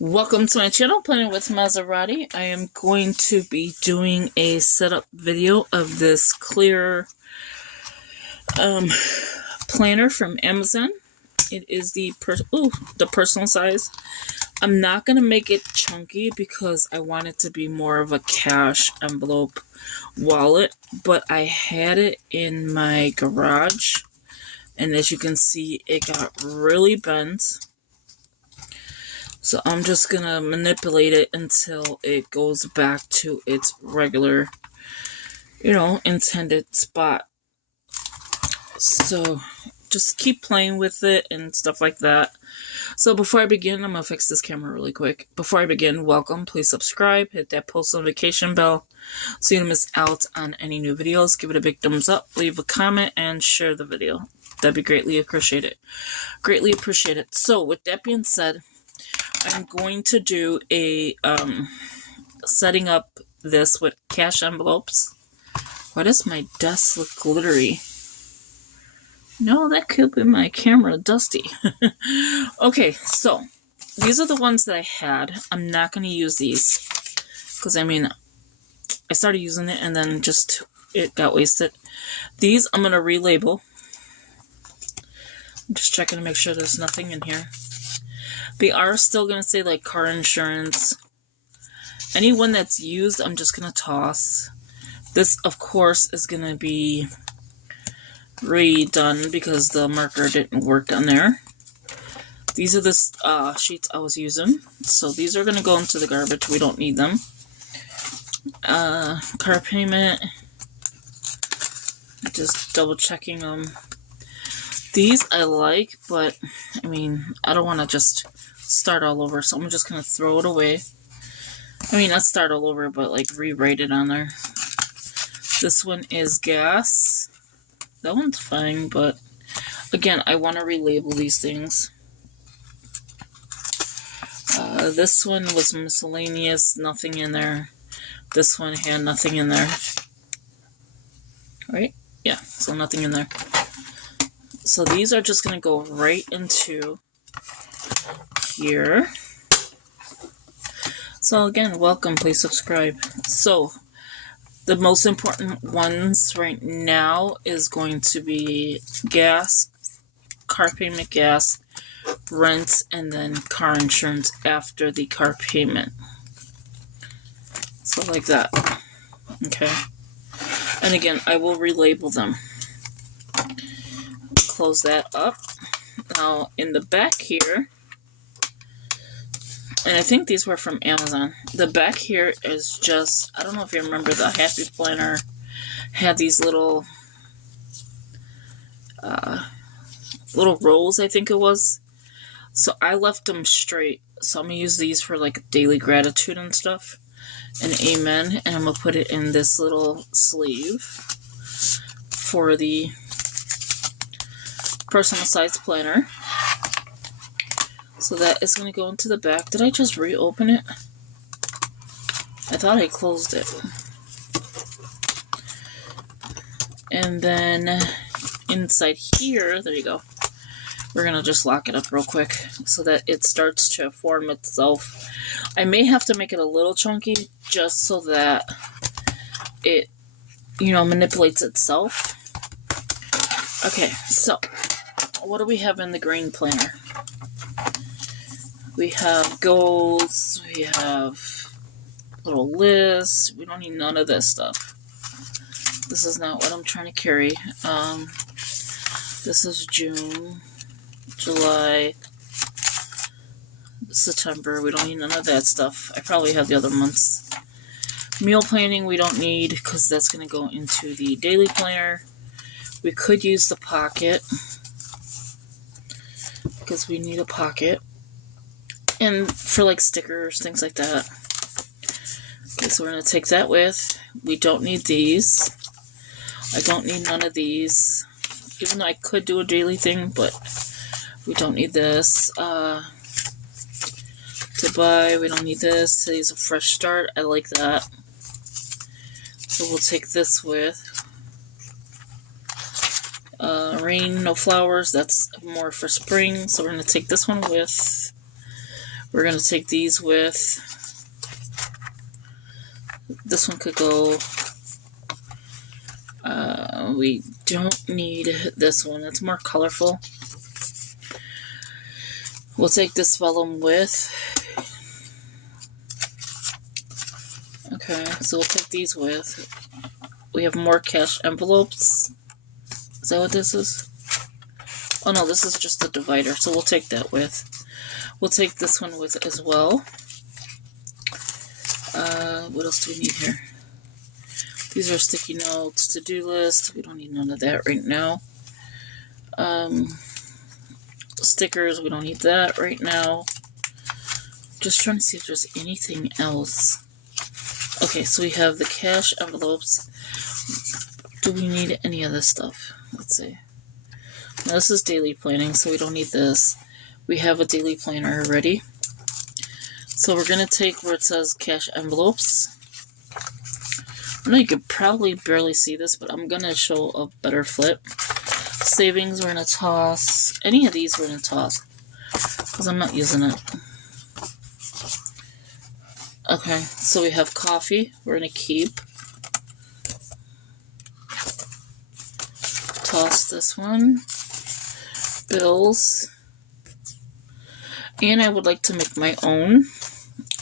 Welcome to my channel, Planning with Maserati. I am going to be doing a setup video of this clear planner from Amazon. It is the personal size. I'm not going to make it chunky because I want it to be more of a cash envelope wallet, but I had it in my garage, and as you can see, it got really bent. So I'm just going to manipulate it until it goes back to its regular, intended spot. So just keep playing with it and stuff like that. So before I begin, I'm going to fix this camera really quick. Before I begin, welcome. Please subscribe. Hit that post notification bell so you don't miss out on any new videos. Give it a big thumbs up. Leave a comment and share the video. That'd be greatly appreciated. Greatly appreciated. So with that being said, I'm going to do a setting up this with cash envelopes. Why does my desk look glittery? No, that could be my camera dusty. Okay, so these are the ones that I had. I'm not going to use these because, I started using it and then it got wasted. These I'm going to relabel. I'm just checking to make sure there's nothing in here. They are still going to say, like, car insurance. Anyone that's used, I'm just going to toss. This, of course, is going to be redone because the marker didn't work on there. These are the sheets I was using. So these are going to go into the garbage. We don't need them. Car payment. Just double checking them. These I like, but, I don't want to just start all over, so I'm just going to throw it away. Not start all over, but, rewrite it on there. This one is gas. That one's fine, but, again, I want to relabel these things. This one was miscellaneous, nothing in there. This one had nothing in there. Right? Yeah, so nothing in there. So these are just going to go right into here. So again, welcome. Please subscribe. So the most important ones right now is going to be gas, car payment, gas, rent, and then car insurance after the car payment. So like that. Okay. And again, I will relabel them. Close that up. Now in the back here, and I think these were from Amazon. The back here is just, I don't know if you remember the Happy Planner had these little rolls, I think it was. So I left them straight. So I'm going to use these for daily gratitude and stuff. And amen. And I'm going to put it in this little sleeve for the personal size planner. So that is going to go into the back. Did I just reopen it? I thought I closed it. And then inside here, there you go. We're going to just lock it up real quick so that it starts to form itself. I may have to make it a little chunky just so that it, manipulates itself. Okay, so what do we have in the green planner? We have goals, we have little lists. We don't need none of this stuff. This is not what I'm trying to carry. This is June, July, September. We don't need none of that stuff. I probably have the other months. Meal planning we don't need because that's going to go into the daily planner. We could use the pocket because we need a pocket. And for stickers, things like that. Okay, so we're going to take that with. We don't need these. I don't need none of these. Even though I could do a daily thing, but we don't need this. To buy, we don't need this. Today's a fresh start. I like that. So we'll take this with. Rain, no flowers. That's more for spring. So we're going to take this one with. We're going to take these with, this one could go, we don't need this one, it's more colorful. We'll take this vellum with, okay, so we'll take these with, we have more cash envelopes. Is that what this is? Oh no, this is just the divider, so we'll take that with. We'll take this one with as well. What else do we need here? These are sticky notes, to-do list. We don't need none of that right now. Stickers, we don't need that right now. Just trying to see if there's anything else. Okay, so we have the cash envelopes. Do we need any of this stuff? Let's see. Now this is daily planning, so we don't need this. We have a daily planner already. So we're going to take where it says cash envelopes. I know you could probably barely see this, but I'm going to show a better flip. Savings, we're going to toss. Any of these we're going to toss, because I'm not using it. Okay, so we have coffee. We're going to keep. Toss this one. Bills. And I would like to make my own.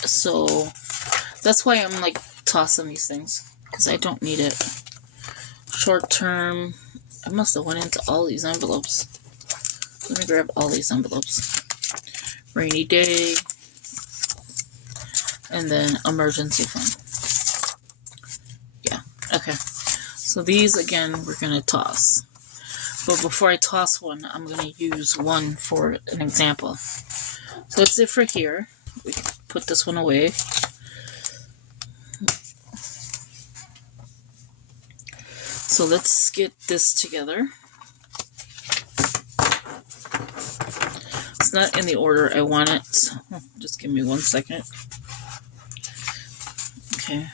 So that's why I'm like tossing these things, because I don't need it. Short term. I must have went into all these envelopes. Let me grab all these envelopes. Rainy day. And then emergency fund. Yeah, okay. So these, again, we're going to toss. But before I toss one, I'm going to use one for an example. So that's it for here. We can put this one away. So let's get this together. It's not in the order I want it, so just give me 1 second. Okay,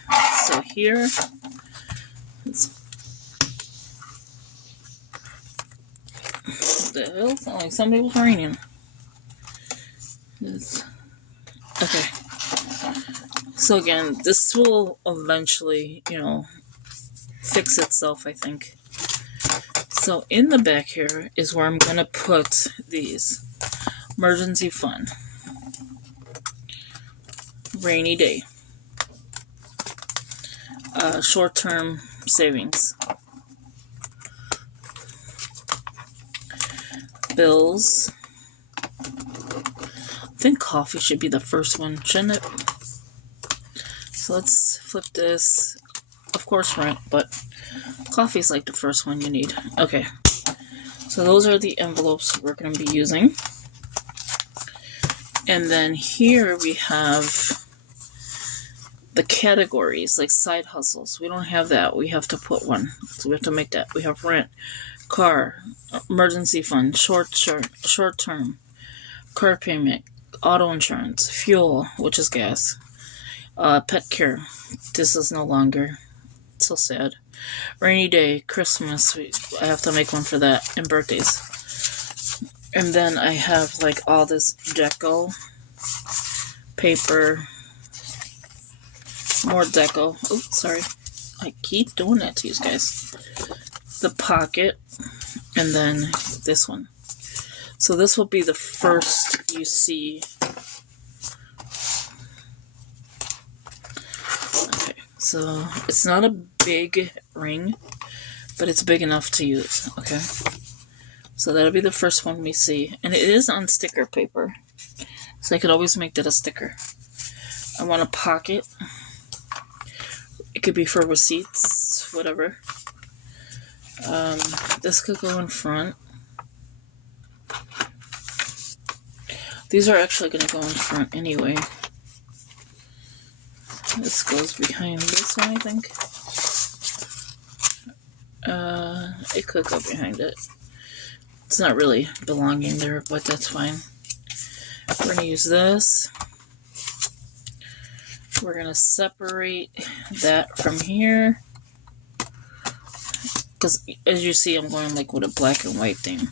so here, what the hell? It's not like somebody was raining. Okay, so again, this will eventually, fix itself, I think. So in the back here is where I'm going to put these. Emergency fund. Rainy day. Short-term savings. Bills. I think coffee should be the first one, shouldn't it? So let's flip this. Of course, rent, but coffee's like the first one you need. Okay. So those are the envelopes we're going to be using. And then here we have the categories, like side hustles. We don't have that. We have to put one. So we have to make that. We have rent, car, emergency fund, short term, car payment, auto insurance, fuel, which is gas, pet care. This is no longer. So sad. Rainy day, Christmas. I have to make one for that, and birthdays. And then I have like all this deco, paper, more deco. Oh, sorry. I keep doing that to you guys. The pocket, and then this one. So this will be the first you see. Okay, so it's not a big ring, but it's big enough to use, okay? So that'll be the first one we see. And it is on sticker paper, so I could always make that a sticker. I want a pocket. It could be for receipts, whatever. This could go in front. These are actually going to go in front anyway. This goes behind this one, I think. It could go behind it. It's not really belonging there, but that's fine. We're going to use this. We're going to separate that from here. Because as you see, I'm going like with a black and white thing.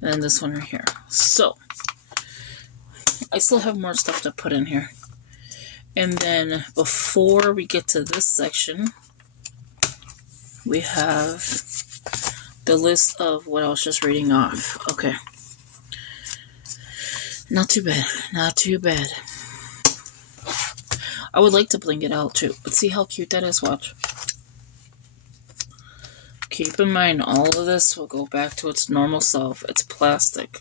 And then this one right here. So, I still have more stuff to put in here. And then before we get to this section, we have the list of what I was just reading off. Okay. Not too bad. Not too bad. I would like to bling it out too, but see how cute that is? Watch. Keep in mind, all of this will go back to its normal self. It's plastic,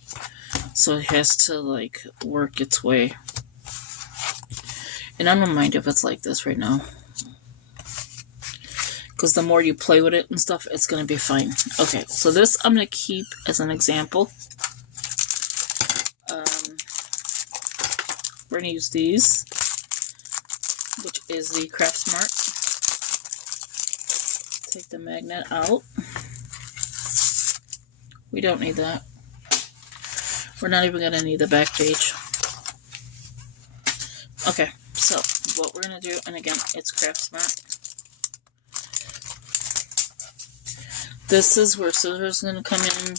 so it has to, like, work its way. And I don't mind if it's like this right now, because the more you play with it and stuff, it's going to be fine. Okay, so this I'm going to keep as an example. We're going to use these, which is the Craft Smart. Take the magnet out. We don't need that. We're not even going to need the back page. Okay, so what we're going to do, and again, it's Craft Smart. This is where scissors are going to come in,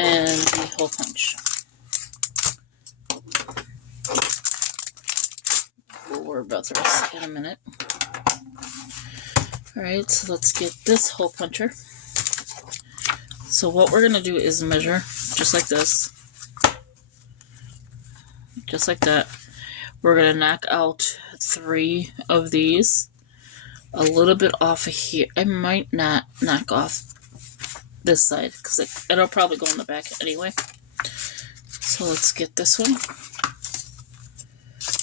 and the hole punch. We'll worry about the rest in a minute. Alright, so let's get this hole puncher. So what we're going to do is measure, just like this. Just like that. We're going to knock out 3 of these. A little bit off of here. I might not knock off this side, because it'll probably go in the back anyway. So let's get this one.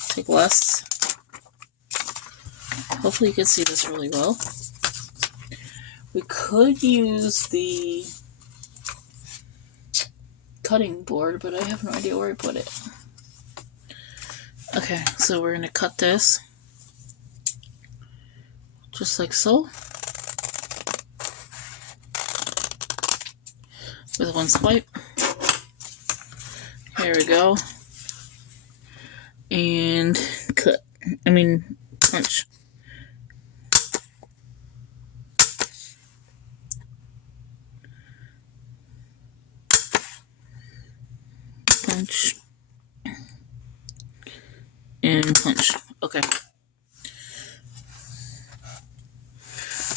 Take less. Hopefully you can see this really well. We could use the cutting board, but I have no idea where I put it. Okay, so we're going to cut this. Just like so. With one swipe. Here we go. And cut. Punch. Punch. And punch. Okay.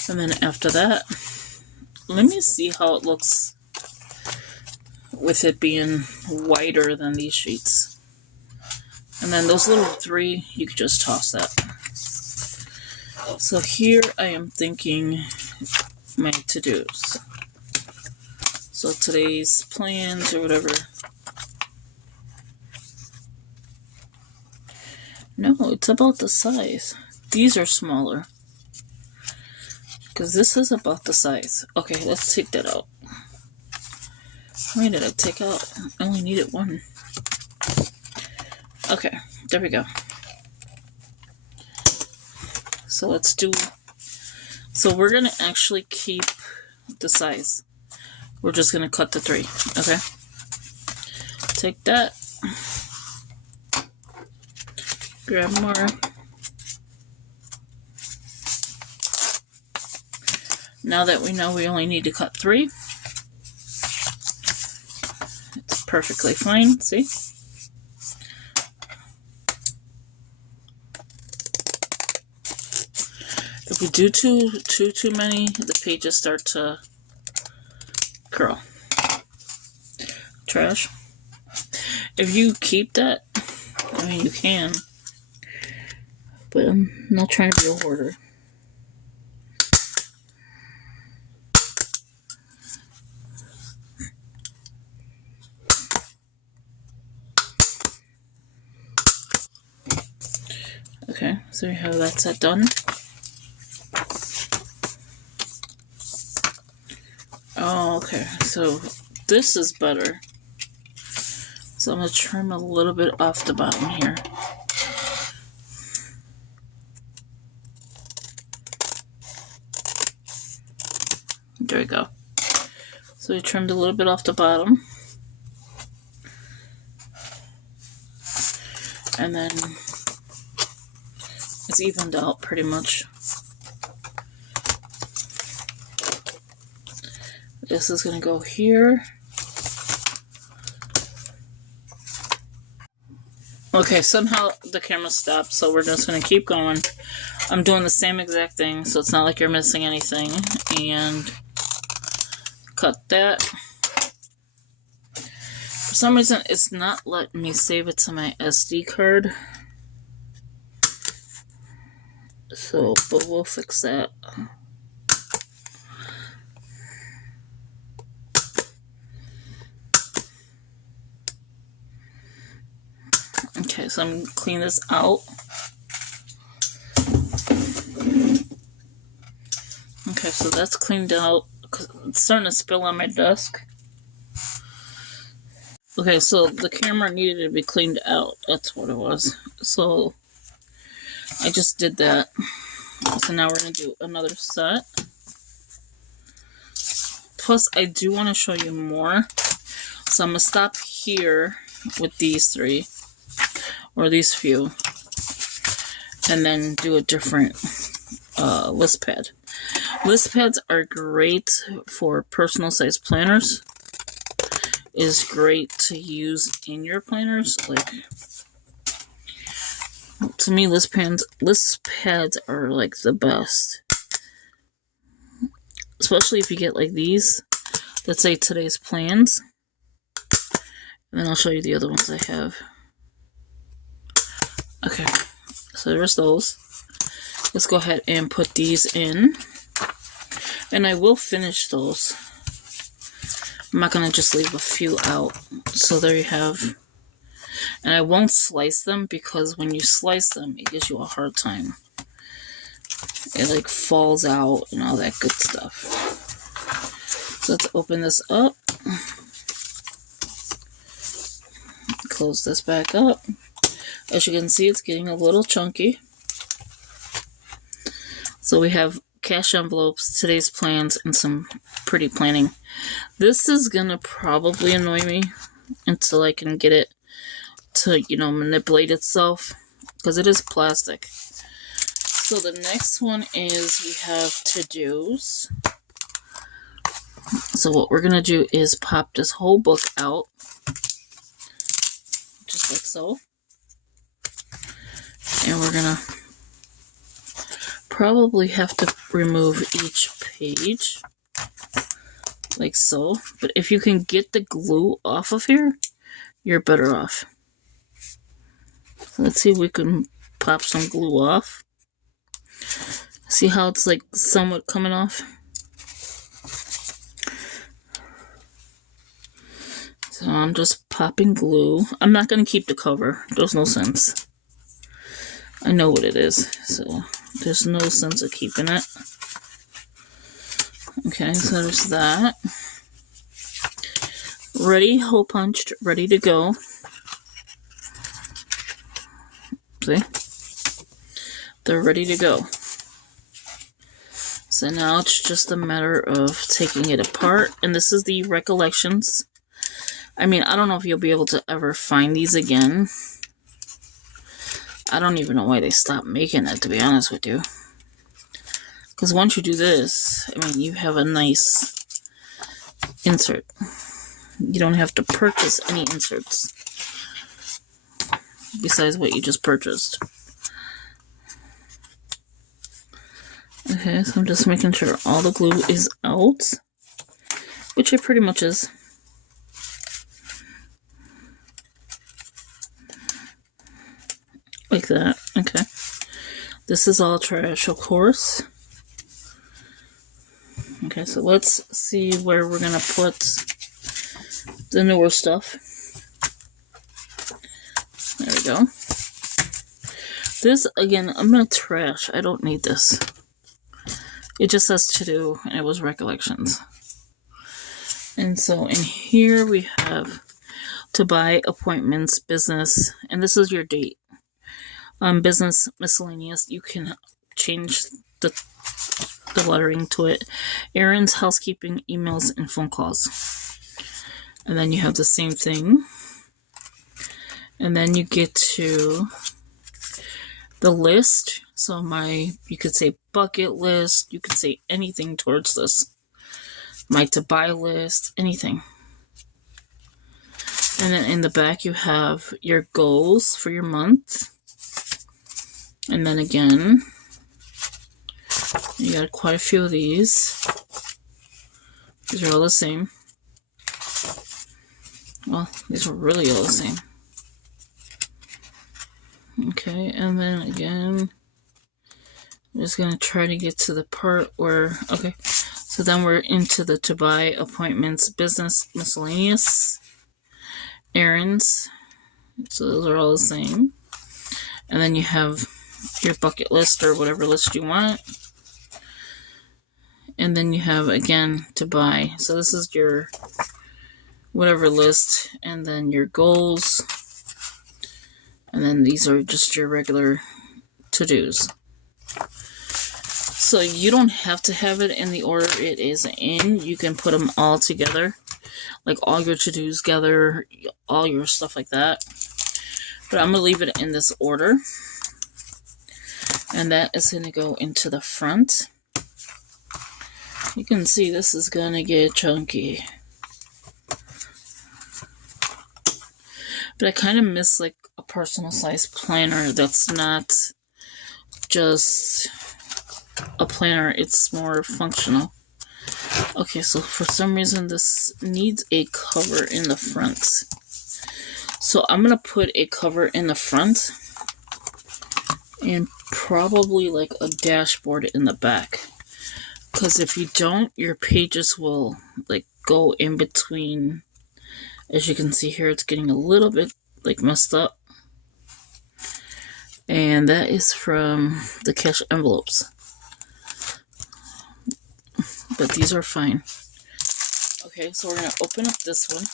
And then after that, let me see how it looks with it being wider than these sheets. And then those little 3, you could just toss that. So here I am thinking my to-dos. So today's plans or whatever. No, it's about the size. These are smaller. Because this is about the size. Okay, let's take that out. How many did I take out? I only needed 1. Okay, there we go. So let's do... So we're going to actually keep the size. We're just going to cut the 3, okay? Take that. Grab more. Now that we know we only need to cut 3, it's perfectly fine, see? If we do too many, the pages start to curl. Trash. If you keep that, you can, but I'm not trying to be a hoarder. Okay, so we have that set done. Oh, okay, so this is better. So I'm going to trim a little bit off the bottom here. There we go. So we trimmed a little bit off the bottom. And then it's evened out pretty much. This is going to go here. Okay, somehow the camera stopped, so we're just going to keep going. I'm doing the same exact thing, so it's not like you're missing anything. And cut that. For some reason, it's not letting me save it to my SD card. So, but we'll fix that. Okay, so I'm going to clean this out. Okay, so that's cleaned out. It's starting to spill on my desk. Okay, so the camera needed to be cleaned out. That's what it was. So I just did that. So now we're going to do another set. Plus, I do want to show you more. So I'm going to stop here with these three. Or these few. And then do a different list pad. List pads are great for personal size planners. Is great to use in your planners. Like, to me, list pads are like the best. Especially if you get like these that say today's plans. And then I'll show you the other ones I have. Okay, so there's those. Let's go ahead and put these in. And I will finish those. I'm not going to just leave a few out. So there you have. And I won't slice them because when you slice them, it gives you a hard time. It like falls out and all that good stuff. So let's open this up. Close this back up. As you can see, it's getting a little chunky. So we have cash envelopes, today's plans, and some pretty planning. This is going to probably annoy me until I can get it to, manipulate itself. Because it is plastic. So the next one is we have to-dos. So what we're going to do is pop this whole book out. Just like so. And we're going to probably have to remove each page. Like so. But if you can get the glue off of here, you're better off. So let's see if we can pop some glue off. See how it's like somewhat coming off? So I'm just popping glue. I'm not going to keep the cover. There's no sense. I know what it is, so there's no sense of keeping it. Okay, so there's that. Ready, hole punched, ready to go. See? They're ready to go. So now it's just a matter of taking it apart. And this is the recollections. I mean, I don't know if you'll be able to ever find these again. I don't even know why they stopped making it, to be honest with you. Because once you do this, I mean, you have a nice insert. You don't have to purchase any inserts besides what you just purchased. Okay, so I'm just making sure all the glue is out, which it pretty much is. Like that. Okay. This is all trash, of course. Okay, so let's see where we're going to put the newer stuff. There we go. This, again, I'm going to trash. I don't need this. It just says to do, and it was recollections. And so in here we have to buy, appointments, business, and this is your date. Business, miscellaneous, you can change the lettering to it. Errands, housekeeping, emails, and phone calls. And then you have the same thing. And then you get to the list. So you could say bucket list, you could say anything towards this. My to buy list, anything. And then in the back you have your goals for your month. And then again, you got quite a few of these. These are all the same. Well, these are really all the same. Okay, and then again, I'm just going to try to get to the part where, okay, so then we're into the to buy, appointments, business, miscellaneous, errands. So those are all the same. And then you have your bucket list or whatever list you want. And then you have, again, to buy. So this is your whatever list, and then your goals. And then these are just your regular to-dos. So you don't have to have it in the order it is in. You can put them all together. Like all your to-dos together, all your stuff like that. But I'm going to leave it in this order. And that is going to go into the front. You can see this is going to get chunky. But I kind of miss like a personal size planner that's not just a planner, it's more functional. Okay, so for some reason this needs a cover in the front. So I'm going to put a cover in the front and probably like a dashboard in the back. Because if you don't, your pages will like go in between. As you can see here, it's getting a little bit like messed up. And that is from the cash envelopes. But these are fine. Okay, so we're going to open up this one.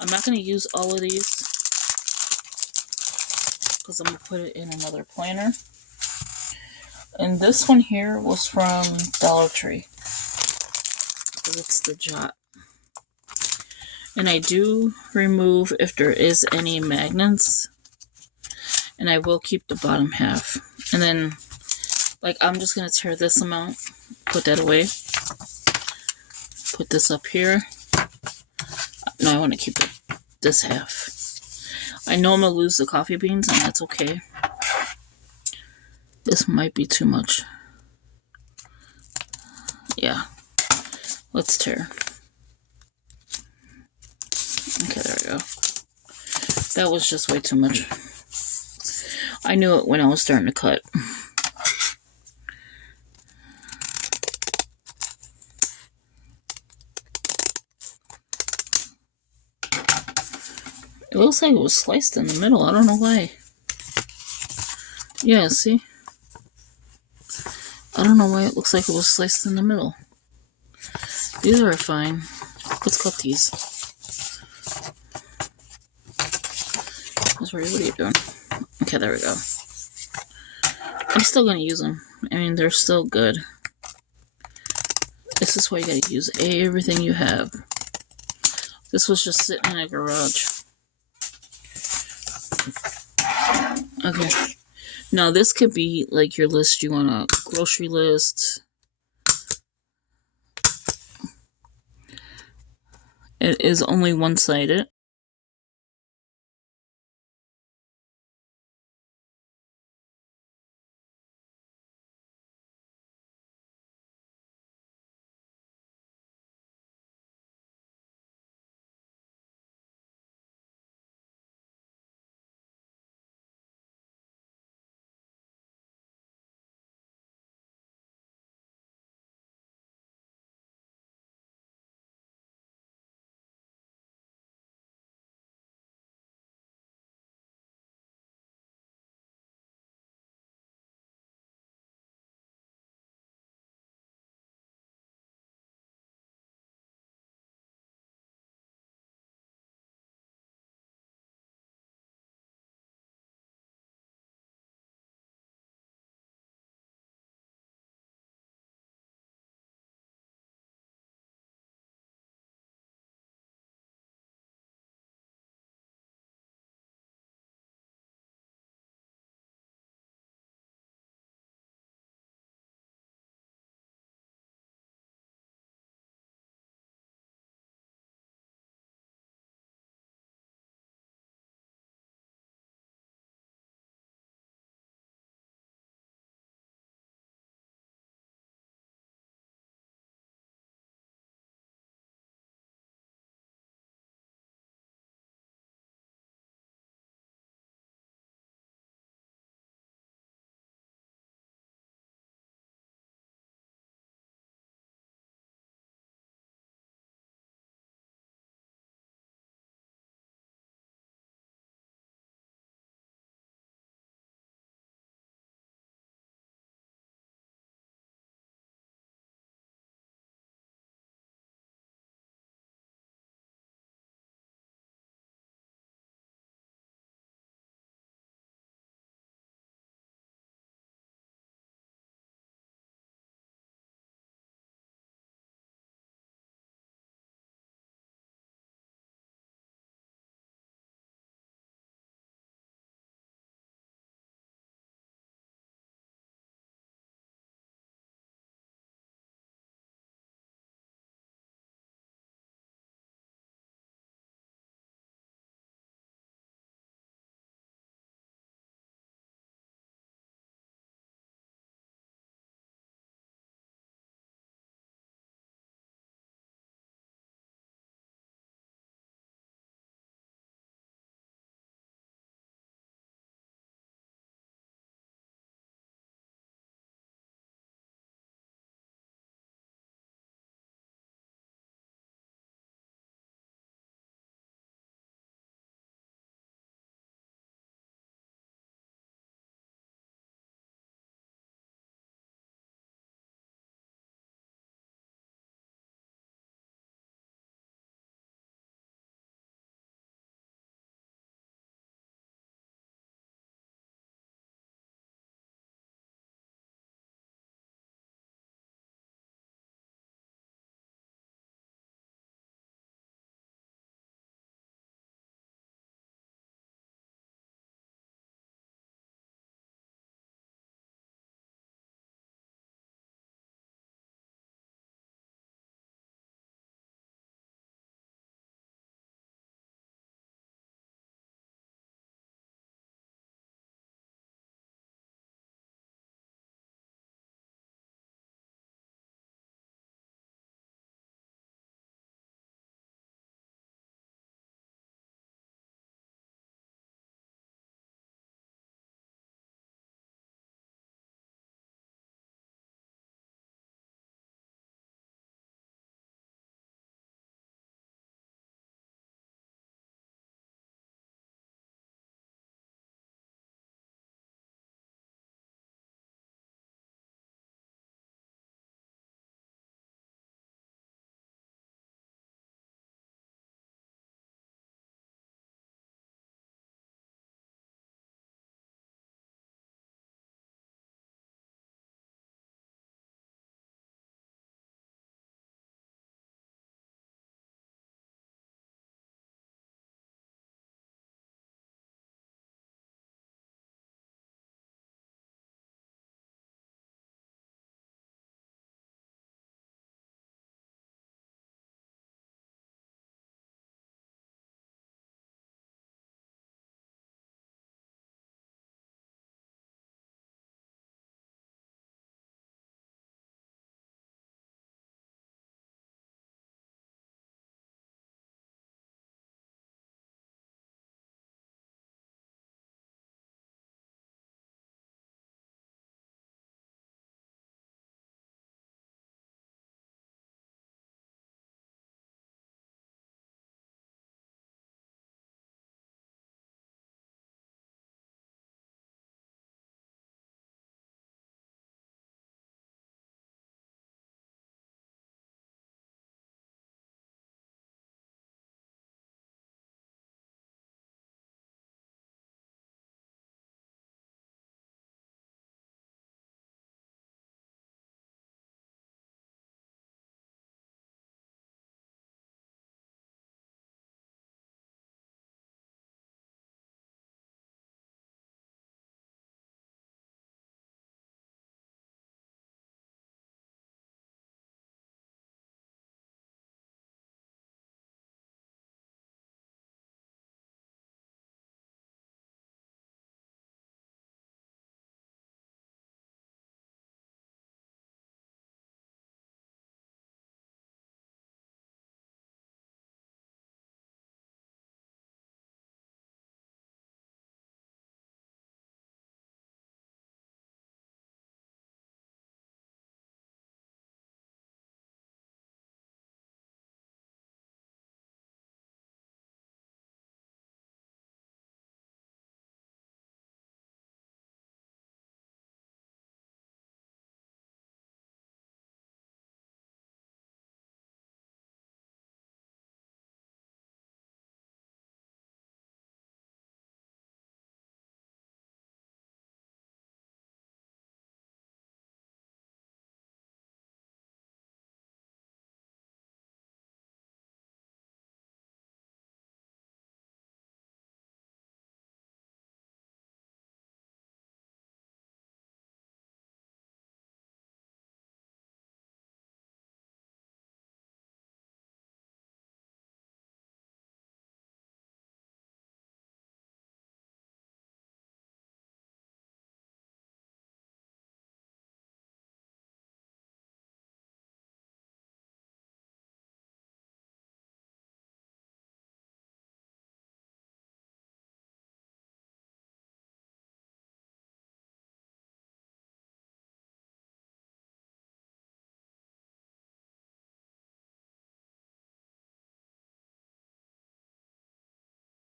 I'm not going to use all of these because I'm going to put it in another planner. And this one here was from Dollar Tree. It's the Jot. And I do remove if there is any magnets. And I will keep the bottom half. And then, like, I'm just going to tear this amount. Put that away. Put this up here. No, I want to keep this half. I know I'm going to lose the coffee beans, and that's okay. This might be too much. Yeah. Let's tear. Okay, there we go. That was just way too much. I knew it when I was starting to cut. It looks like it was sliced in the middle. I don't know why. Yeah, see? I don't know why it looks like it was sliced in the middle. These are fine. Let's cut these. What are you doing? Okay, there we go. I'm still going to use them. I mean, they're still good. This is why you got to use everything you have. This was just sitting in a garage. Okay. Now, this could be like your list. You want a grocery list. It is only one-sided.